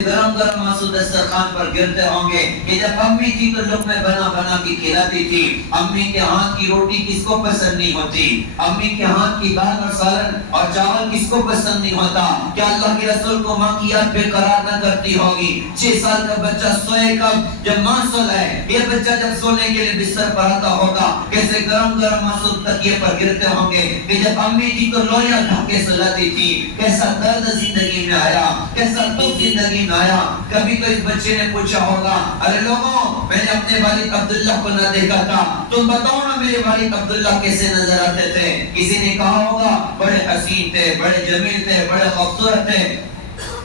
گرم گرم آنسو دسترخوان پر گرتے ہوں گے کہ جب امی تھی تو لقمے بنا بنا کے کھلاتی تھی. امی کے ہاتھ کی روٹی کس کو پسند نہیں ہوتی؟ امی کے ہاتھ کی دال اور سالن اور چاول کس کو پسند نہیں ہوتا؟ کیا اللہ کے رسول کو ماں کی یاد بے قرار نہ کرتی ہوگی؟ 6 سال کا بچہ سوئے کب؟ جب ماں سلائے. یہ بچہ جب سونے کے لیے بستر پر آتا ہوگا کیسے گرم گرم آنسو تکیے پر گرتے ہوں گے کہ جب امی تھی تو لویا ڈھا کے سلاتی تھی. کیسا درد زندگی میں آیا، کیسا دکھ زندگی میں آیا. کبھی تو اس بچے نے پوچھا ہوگا ارے لوگوں میں نے اپنے والد عبداللہ کو نہ دیکھا تھا، تم بتاؤ نا میرے والد عبداللہ کیسے نظر آتے تھے؟ کسی نے کہا ہوگا بڑے حسین تھے، بڑے جمیل تھے، بڑے خوبصورت تھے،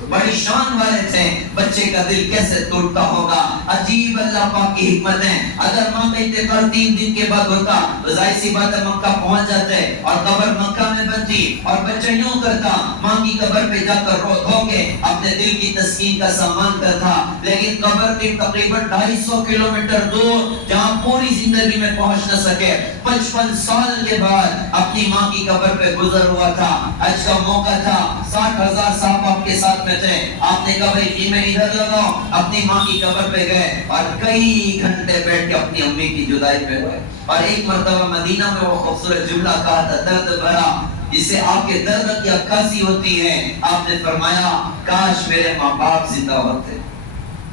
بڑی شان والے تھے. بچے کا دل کیسے ٹوٹتا ہوگا. عجیب اللہ پاک کی حکمت ہے. اگر ماں کا انتقال 3 دن کے بعد ہوتا تو ظاہر سی بات ہے مکہ پہنچ جاتے اور قبر مکہ میں بنتی اور بچہ یوں کرتا ماں کی قبر پہ جا کر رو دھو کے اپنے دل کی تسکین کا سامان کرتا. لیکن قبر کے تقریباً 250 کلومیٹر دور جہاں پوری زندگی میں پہنچ نہ سکے 55 سال کے بعد اپنی ماں کی قبر پہ گزر ہوا تھا. حج کا موقع تھا، 60,000 صاحب آپ کے ساتھ میں تھے. آپ نے کہا بھائی قیمت ادھر لگاؤ، اپنی ماں کی قبر پہ گئے اور کئی گھنٹے بیٹھ کے اپنی امی کی جدائی پہ ہوئے. اور ایک مرتبہ مدینہ میں وہ خوبصورت جملہ کہا تھا درد بھرا جس سے آپ کے درد کی عکاسی ہوتی ہے. آپ نے فرمایا کاش میرے ماں باپ زندہ ہوتے،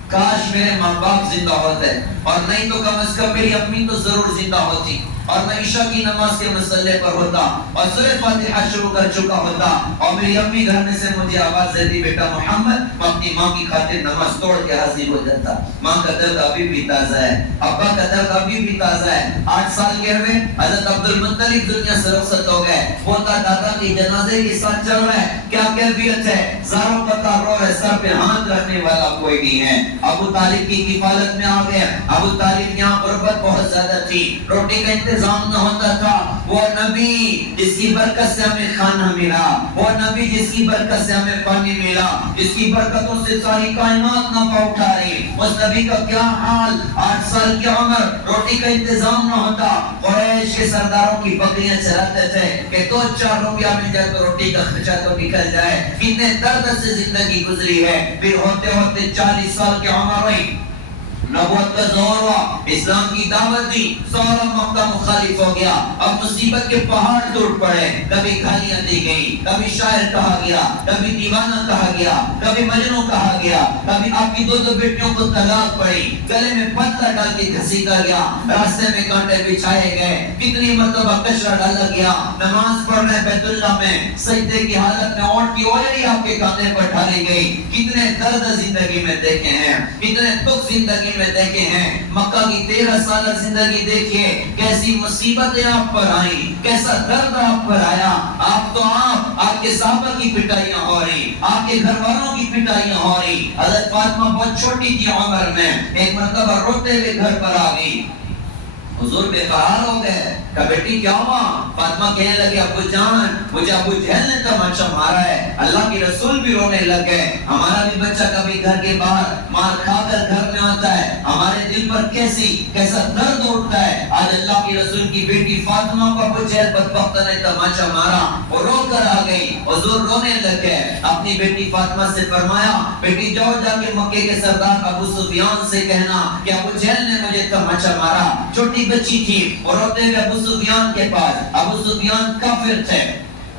کاش میرے ماں باپ زندہ ہوتے، اور نہیں تو کم از کم میری امی تو ضرور زندہ ہوتی اور میں عشاء کی نماز کے مسئلے پر ہوتا اور سورہ فاتحہ شروع کر چکا ہوتا اور میری امی گھر میں سے مجھے آواز دیتی بیٹا محمد. میں اپنی ماں کی خاطر نماز توڑ کے حاضر ہو جاتا. ماں کا درد ابھی بھی تازہ ہے، ابا کا درد ابھی بھی تازہ ہے. 8 سال کے ہوئے حضرت عبد المطلب دنیا سے رخصت ہو گئے. پوتا دادا کی جنازے کے ساتھ چل رہا ہے، کیا کیفیت ہے؟ زاروں پتہ رو ہے، سر پہ ہاتھ رکھنے والا کوئی نہیں ہے. ابو طالب کی کفالت میں آ گئے. ابو طالب یہاں غربت بہت زیادہ تھی، روٹی کا انتظام نہ ہوتا تھا. وہ نبی جس کی برکت سے ہمیں کھانا ملا، وہ نبی جس کی برکت سے ہمیں پانی ملا، جس کی برکتوں سے ساری کائنات نفع اٹھا رہی، اس نبی کا کیا حال؟ 8 سال کی عمر، روٹی کا انتظام نہ ہوتا. قریش کے سرداروں کی بکریاں چراتے تھے کہ 2-4 روپیہ مل جائے تو روٹی کا خرچہ تو نکل جائے. کتنے درد سے زندگی گزری ہے. پھر ہوتے ہوتے 40 سال کی عمر ہوئی، نبوت کا زور ہوا، اسلام کی دعوت دی، سارا مکہ مخالف ہو گیا. اب مصیبت کے پہاڑ ٹوٹ پڑے. کبھی گالیاں دی گئی، کبھی شاعر کہا گیا، کبھی دیوانہ کہا گیا، کبھی مجنوں کہا گیا، کبھی آپ کی 2 بیٹیوں کو طلاق پڑی، گلے میں پتھر ڈال کے گھسیٹا گیا، راستے میں کانٹے بچھائے گئے، کتنی مرتبہ کچرا ڈالا گیا. نماز پڑھنے بیت اللہ میں سجدے کی حالت میں اونٹ کی اوجڑی آپ کے کاندھے پر ڈالی گئی. کتنے درد زندگی میں دیکھے ہیں، کتنے دکھ زندگی میں دیکھے ہیں. مکہ کی 13 سالہ زندگی دیکھیے، کیسی مصیبتیں آپ پر آئیں، کیسا درد آپ پر آیا. آپ تو آپ کے صحابہ کی پٹائیاں ہو رہی، آپ کے گھر والوں کی پٹائیاں ہو رہی. حضرت فاطمہ بہت چھوٹی تھی عمر میں، ایک مرتبہ روتے ہوئے گھر پر آ گئی. حضور بے قرار ہو گئے کہ بیٹی کیا ہوا؟ فاطمہ کہنے لگے ابو جان مجھے ابو جہل نے تماچا مارا ہے. اللہ کے رسول بھی رونے لگ گئے. ہمارا بھی بچہ کبھی گھر کے باہر مار کھا کر گھر میں آتا ہے، ہمارے دل پر کیسا درد اٹھتا ہے. آج اللہ کے رسول کی بیٹی فاطمہ کو ابو جہل بدبخت نے تماچا مارا، وہ رو کر آ گئی. حضور رونے لگ گئے. اپنی بیٹی فاطمہ سے فرمایا بیٹی جاؤ جا کے مکے کے سردار ابو سفیان سے کہنا کہ ابو جہل نے مجھے تماچا مارا. چھوٹی بچی تھی اور روتے ہوئے ابو سفیان کے پاس. ابو سفیان کافر تھے،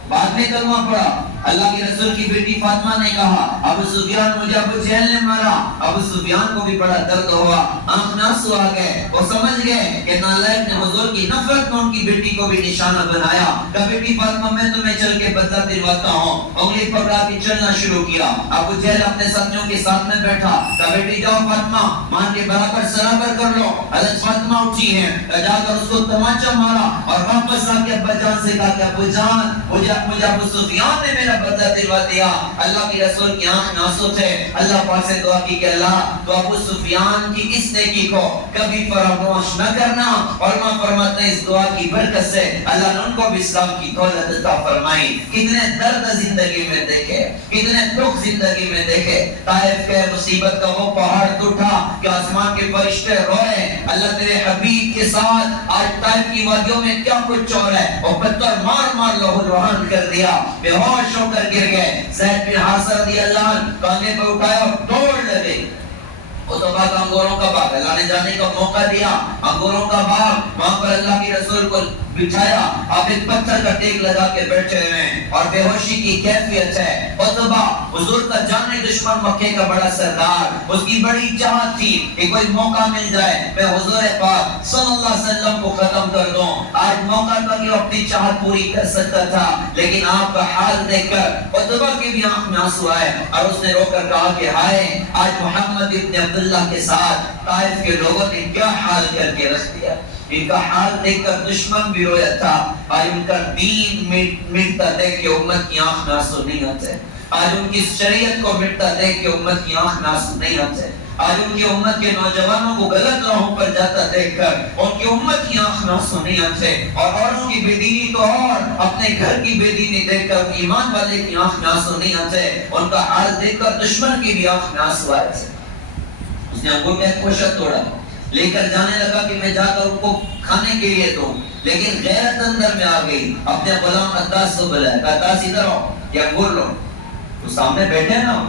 بعد میں کلمہ پڑا. اللہ کے رسول کی بیٹی فاطمہ نے کہا ابو سفیان مجھے ابو جہل نے مارا. ابو سفیان کو بھی بڑا درد ہوا، آنکھ میں آنسو آ گئے. وہ سمجھ گئے کہ نالائق نے حضور کی نفرت میں ان کی بیٹی کو بھی نشانہ بنایا. کہ بیٹی فاطمہ میں تمہیں چل کے بدلہ دلواتا ہوں. انگلی پکڑا کے چلنا شروع کیا. ابو جہل اپنے ساتھیوں کے ساتھ میں بیٹھا. کہ بیٹی جاؤ فاطمہ ماں کے برابر سرابر کر لو. حضرت فاطمہ اٹھی ہیں، جا کر اس کو تماچا مارا اور واپس آ کے ابا جان سے کہا کہ ابو جان مجھے ابو سفیان نے میرا بدلہ دلوا دیا. اللہ کے رسول کی آنکھ میں آنسو تھے. اللہ پاک سے دعا کی کہ اللہ تو ابو سفیان کی اس نیکی کو کبھی فراموش نہ کرنا. اور ماں فرماتے ہیں اس دعا کی برکت سے اللہ نے ان کو بھی اسلام کی دولت عطا فرمائی. کتنے درد زندگی میں دیکھے، کتنے دکھ زندگی میں دیکھے. طائف کے مصیبت کا وہ پہاڑ ٹوٹا کہ آسمان کے فرشتے روئے اللہ تیرے حبیب کے ساتھ آج طائف کی وادیوں میں کیا کچھ ہو رہا ہے. وہ پتھر مار مار لہو لہان کر دیا، بے ہوش ہو کر گر گئے. زید بن حارثہ رضی اللہ عنہ کاندھے پر اٹھایا اور دوڑ لگے. عتبہ کا انگوروں کا باغ اللہ نے جانے کا موقع دیا. انگوروں کا باغ وہاں پر اللہ کے رسول کو بٹھایا. آپ ایک پتھر کا ٹیک لگا کے بیٹھے ہوئے ہیں اور بے ہوشی کی کیفیت ہے. عتبہ حضور کا جانے دشمن مکے کا بڑا سردار, اس کی بڑی چاہت تھی کہ کوئی موقع مل جائے میں حضور پاک صلی اللہ علیہ وسلم کو ختم کر دوں. آج موقع تھا کہ وہ اپنی چاہت پوری کر سکتا تھا, لیکن آپ کا حال دیکھ کر عتبہ کی بھی آنکھ میں آنسو آئے اور اس نے رو کر کہا کہ ہائے آج محمد ابن عبداللہ کے ساتھ طائف کے لوگوں نے کیا حال کر کے رکھ دیا. ان کا حال دیکھ کر دشمن بھی رویا تھا. آج ان کا دین مٹتا دیکھ کے امت کی آنکھ میں آنسو نہیں آتے. آج ان کی شریعت کو مٹتا دیکھ کے امت کی آنکھ میں آنسو نہیں آتے. آج ان کی امت کے نوجوانوں کو غلط راہوں پر جاتا دیکھ کر ان کی امت کی آنکھ میں آنسو نہیں آتے. اور اوروں کی بے دینی تو اور اپنے گھر کی بے دینی دیکھ کر ایمان والے کی آنکھ میں آنسو نہیں آتے. ان کا حال دیکھ کر دشمن کی بھی آنکھ میں آنسو آئے تھے. اس نے انگور کا ایک کوشت توڑا, لے کر جانے لگا کہ میں جا کر ان کو کھانے کے لیے دوں, لیکن غیرت اندر میں آ گئی. اپنے غلام عطاس کو بلایا, کہا عطاس ادھر آؤ, یہ انگور لو. تو سامنے بیٹھے نا,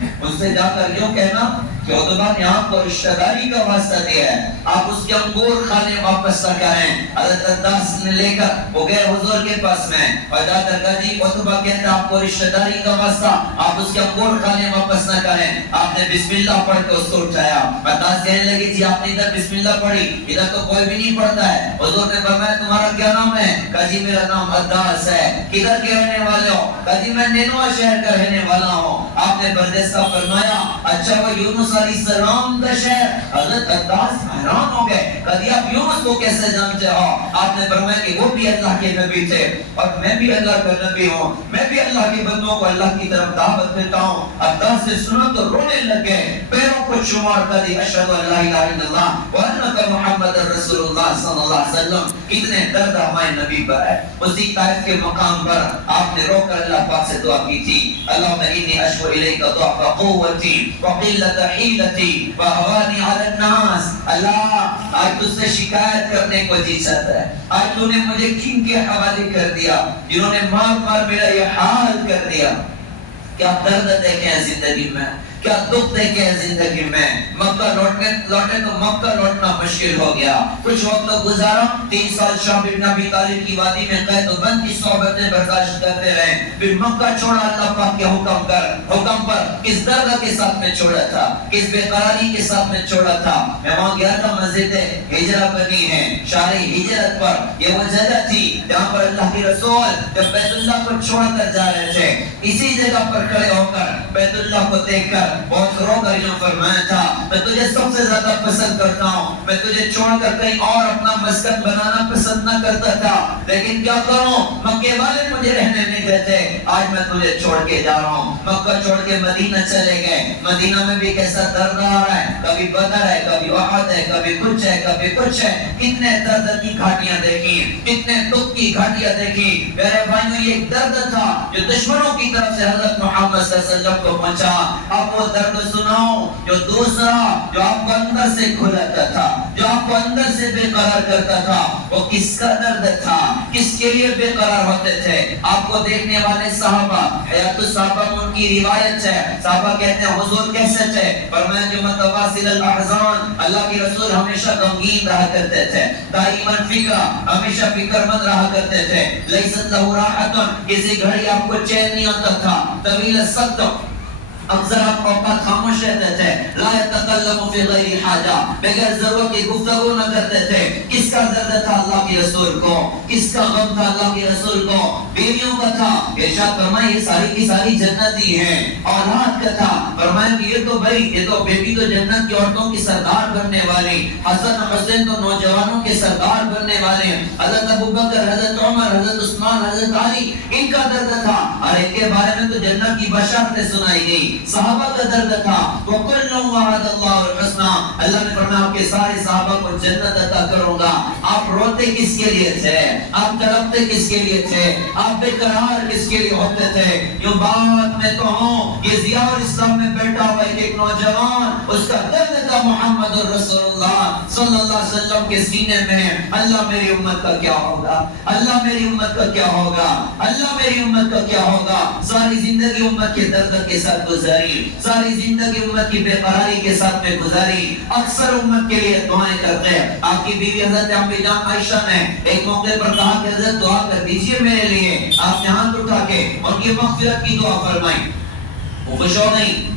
اس سے جا کر کیوں کہنا کہ عتبہ نے آپ کو رشتہ داری کا واسطہ دیا ہے, آپ اس کے انگور کھانے واپس نہ کریں. حضرت عطاس نے لے کر وہ گئے حضور کے پاس میں اور جا کر کہا جی عتبہ کہتا آپ کو رشتہ داری کا واسطہ, آپ اس کے انگور کھانے واپس نہ کریں. آپ نے بسم اللہ پڑھ کے اس کو اٹھایا. عطاس کہنے لگے جی آپ نے ادھر بسم اللہ پڑھی, ادھر تو کوئی بھی نہیں پڑھتا ہے. حضور نے فرمایا تمہارا کیا نام ہے؟ کہا جی میرا نام عطاس ہے. کدھر کے رہنے والے ہو؟ کہا جی میں نینوا شہر کا رہنے والا ہوں. آپ نے بردستہ فرمایا اچھا وہ یونس علیہ السلام کا شہر. حضرت عطاس حیران ہو گئے, کہا آپ یونس کو کیسے جانتے ہو؟ آپ نے فرمایا کہ وہ بھی اللہ کے نبی تھے اور میں بھی اللہ کا نبی ہوں, میں بھی اللہ کے بندوں کو اللہ کی طرف دعوت دیتا ہوں. عطاس نے سنا تو رونے لگے, پیروں کو چومار کر دی, اشہد ان لا الہ الا اللہ وانک محمد رسول اللہ صلی اللہ علیہ وسلم. کتنے درد ہمارے نبی پر ہے. اسی طائف کے مقام پر آپ نے رو کر اللہ پاک سے دعا کی تھی, اللہم انی اشکو الیک ضعف قوتی وقلت حیلتی واہوانی علی الناس. اللہ آج تجھ سے شکایت کرنے کو جی چاہتا ہے. آج تو نے مجھے کن کے حوالے کر دیا جنہوں نے مار مار میرا یہ حال کر دیا. کیا درد دیکھے ہیں زندگی میں, کیا دکھ دیکھے ہیں زندگی میں. مکہ لوٹے تو مکہ لوٹنا مشکل ہو گیا. کچھ وقت گزارا, 3 سال شاہ بن ابی طالب کی وادی میں قید و بند کی صحبتیں برداشت کرتے رہے. پھر مکہ چھوڑا اللہ پاک کے حکم پر. کس درد کے ساتھ میں چھوڑا تھا, کس بے قراری کے ساتھ میں چھوڑا تھا. میں وہاں گیا تھا, مسجد ہجرہ بنی ہے شارع ہجرت پر. یہ وہ جگہ تھی جہاں پر اللہ کے رسول جب بیت اللہ کو چھوڑ کر جا رہے تھے, اسی جگہ پر کھڑے ہو کر بیت اللہ کو دیکھ کر بہت رو کر یوں فرمایا تھا میں تجھے سب سے زیادہ پسند کرتا ہوں, میں تجھے چھوڑ کر کہیں اور اپنا مسکن بنانا پسند نہ کرتا تھا, لیکن کیا کروں مکے والے مجھے رہنے نہیں دیتے. آج میں تجھے چھوڑ کے جا رہا ہوں. مکہ چھوڑ کے مدینہ چلے گئے. مدینہ میں بھی کیسا درد آ رہا ہے, کبھی بدر ہے, کبھی احد ہے, کبھی کچھ ہے, کبھی کچھ ہے. کتنے درد کی گھاٹیاں دیکھی, کتنے دکھ کی گھاٹیاں دیکھی. میرے بھائیوں یہ ایک درد تھا جو دشمنوں کی طرف سے حضرت محمد صلی اللہ علیہ وسلم کو پہنچا. اب وہ درد سناؤ جو دوسرا جو آپ کو اندر سے کھلاتا تھا, جو آپ کو اندر سے بے قرار کرتا تھا, وہ کس کا درد تھا, کس کے لیے بے قرار ہوتے تھے. آپ کو دیکھنے والے صحابہ, حیات الصحابہ میں ان کی روایت ہے, صحابہ کہتے ہیں حضور کیسے تھے, فرمایا کہ متواصل الاحزان, اللہ کے رسول ہمیشہ غمگین رہا کرتے تھے, دائما فکر, ہمیشہ فکر مند رہا کرتے تھے, لیست لہ راحت, کسی گھڑی آپ کو چین نہیں آتا تھا, طویل السکت, اکثر آپ اوقات خاموش رہتے تھے, لا یتکلم فی غیر حاجہ, بغیر ضرورت کی گفتگو نہ کرتے تھے. کس کا درد تھا اللہ کے رسول کو, کس کا غم تھا اللہ کے رسول کو, بیویوں کا تھا. ارشاد فرمایا یہ ساری کی ساری جنتی ہیں. اولاد کا تھا, فرمایا کہ یہ تو بھائی یہ تو بیٹی تو جنت کی عورتوں کی سردار بننے والی, حسن حسین تو نوجوانوں کے سردار بننے والے, حضرت ابوبکر, حضرت عمر, حضرت عثمان, حضرت علی, ان کا درد تھا. اور ان کے بارے میں تو جنت کی بشارتیں سنائی گئی. صحابہ کا درد تھا, وَكُلٌّ وَعَدَ اللَّهُ الحسنى, اللہ نے فرمایا آپ کے سارے صحابہ کو جنت عطا کروں گا. آپ روتے کس کے لیے تھے؟ آپ تڑپتے کس کے لیے تھے؟ آپ بے قرار کس کے لیے ہوتے تھے؟ یہ بات میں کہوں, یہ ضیاء الاسلام میں بیٹھا ہوا ایک نوجوان, اس کا درد تھا محمد رسول اللہ صلی اللہ علیہ وسلم کے سینے میں. اللہ میری امت کا کیا ہوگا, اللہ میری امت کا کیا ہوگا, اللہ میری امت کا کیا ہوگا. ساری زندگی امت کے درد کے ساتھ گزاری, ساری زندگی امت کی بے قراری کے ساتھ میں گزاری. اکثر امت کے لیے دعائیں کرتے ہیں. آپ کی بیوی حضرت امی جان عائشہ نے ایک موقع پر کہا کہ حضرت دعا کر دیجئے میرے لیے. آپ نے ہاتھ اٹھا کے ان کی مغفرت کی دعا فرمائی. وہ خوش ہو نہیں,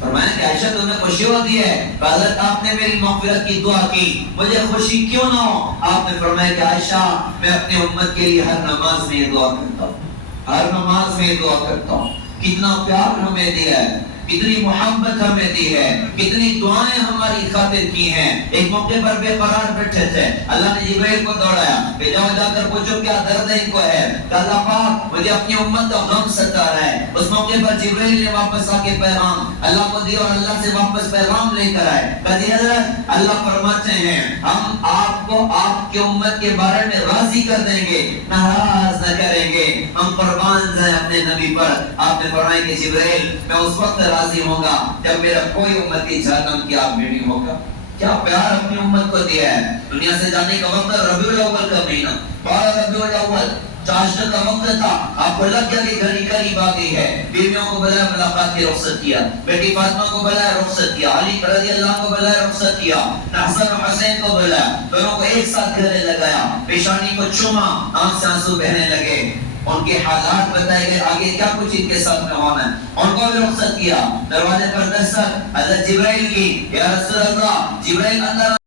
فرمایا کہ عائشہ تمہیں خوشی ہوتی ہے؟ حضرت آپ نے میری مغفرت کی دعا کی, مجھے خوشی کیوں نہ ہو؟ آپ نے فرمایا کہ عائشہ میں اپنی امت کے لیے ہر نماز میں یہ دعا کرتا ہوں, ہر نماز میں یہ دعا کرتا ہوں. کتنا پیار ہمیں دیا ہے, کتنی محبت ہمیں دی ہے, کتنی دعائیں ہماری خاطر کی ہیں. ایک موقع پر بے قرار بیٹھے تھے, اللہ نے جبرائیل کو دوڑایا کہ جاؤ جا کر پوچھو کیا درد ان کو ہے. کہ اللہ پاک مجھے اپنی امت کا غم ستا رہا ہے. اس موقع پر جبرائیل نے واپس آ کے پیغام اللہ کو دیا اور اللہ سے واپس پیغام لے کر آئے. کہتے حضرت اللہ فرماتے ہیں ہم آپ کو آپ کی امت کے بارے میں راضی کر دیں گے, ناراض نہ کریں گے. ہم قربان جائیں اپنے نبی پر. آپ نے فرمایا کہ جبرائیل میں اس وقت راضی ہوگا جب میرا کوئی امتی جہنم کی آگ میں نہیں ہوگا. کیا پیار اپنی امت کو دیا ہے. دنیا سے جانے کا وقت ربیع الاول کا مہینہ, 12 ربیع الاول چاشت کا وقت تھا. آپ کو لگ گیا کہ گھڑی قریب آ گئی ہے. بیویوں کو بلایا, ملاقات کی رخصت کیا. بیٹی فاطمہ کو بلایا, رخصت کیا. علی رضی اللہ کو بلایا, رخصت کیا. حسن و حسین کو بلایا, دونوں کو ایک ساتھ گلے لگایا, پیشانی کو چوما, آنکھ سے آنسو بہنے لگے. ان کے حالات بتائے گئے, آگے کیا کچھ ان کے ساتھ میں ہونا ہے. ان کو بھی رخصت کیا. دروازے پر دستک حضرت جبرائیل کی, یا رسول اللہ. جبرائیل اندر